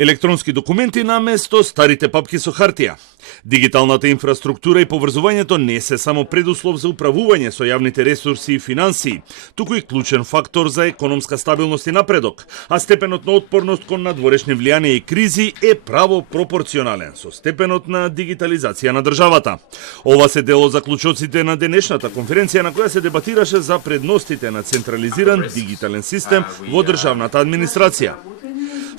Електронски документи на место старите папки со хартија. Дигиталната инфраструктура и поврзувањето не се само предуслов за управување со јавните ресурси и финансии, туку и клучен фактор за економска стабилност и напредок, а степенот на отпорност кон надворешни влијанија и кризи е право пропорционален со степенот на дигитализација на државата. Ова се дел од заклучоците на денешната конференција на која се дебатираше за предностите на централизиран дигитален систем во државната администрација.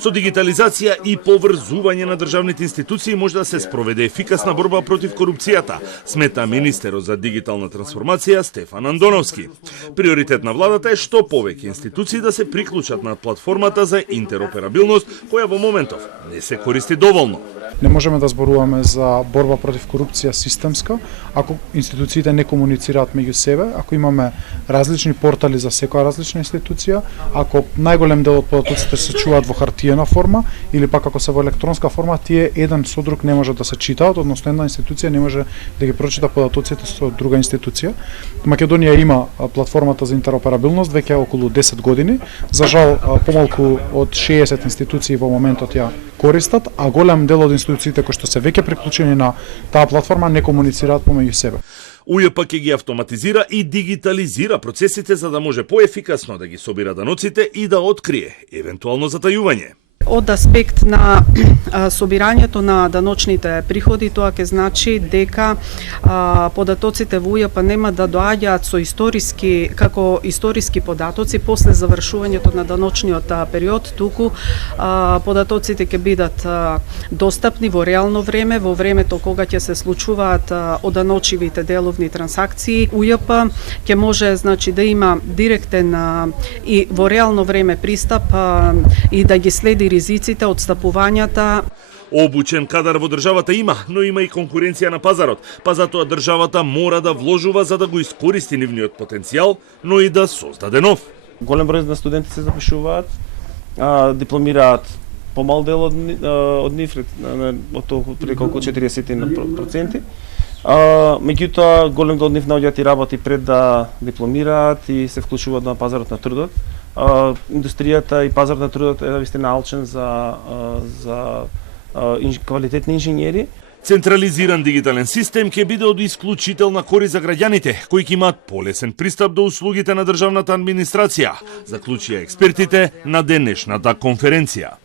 Со дигитализација и поврзување на државните институции може да се спроведе ефикасна борба против корупцијата, смета министерот за дигитална трансформација Стефан Андоновски. Приоритет на владата е што повеќе институции да се приклучат на платформата за интероперабилност, која во моментов не се користи доволно. Не можеме да зборуваме за борба против корупција системска, ако институциите не комуницираат меѓу себе, ако имаме различни портали за секоја различна институција, ако најголем дел од податоците се чуваат во хартиена форма или пак ако се во електронска форма, тие еден со друг не може да се читаат, односно една институција не може да ги прочита податоците со друга институција. Македонија има платформата за интероперабилност веќе околу 10 години. За жал, помалку од 60 институции во моментот ја користат, а голем дел од институциите кои што се веќе приклучени на таа платформа не комуницираат помеѓу себе. УЈП ќе ги автоматизира и дигитализира процесите за да може поефикасно да ги собира даноците и да открие евентуално затајување. Од аспект на собирањето на даночните приходи, тоа ќе значи дека податоците во УЈП нема да доаѓаат со историски податоци после завршувањето на даночниот период, туку податоците ќе бидат достапни во реално време, во времето кога ќе се случуваат оданочивите деловни трансакции. УЈП ќе може да има директен и во реално време пристап и да ги следи ризиците, отстапувањата. Обучен кадар во државата има, но има и конкуренција на пазарот, па затоа државата мора да вложува за да го искористи нивниот потенцијал, но и да создаде нов. Голем број на студенти се запишуваат, дипломираат помал дел од нив, од околу 40%. Меѓутоа, голем дел од нив наоѓаат и работи пред да дипломираат и се вклучуваат на пазарот на трудот. Индустријата и пазарот на трудот е вистина алчен за квалитетни инженери. Централизиран дигитален систем ќе биде од исклучителна корист за граѓаните, кои ќе имаат полесен пристап до услугите на државната администрација, заклучија експертите на денешната конференција.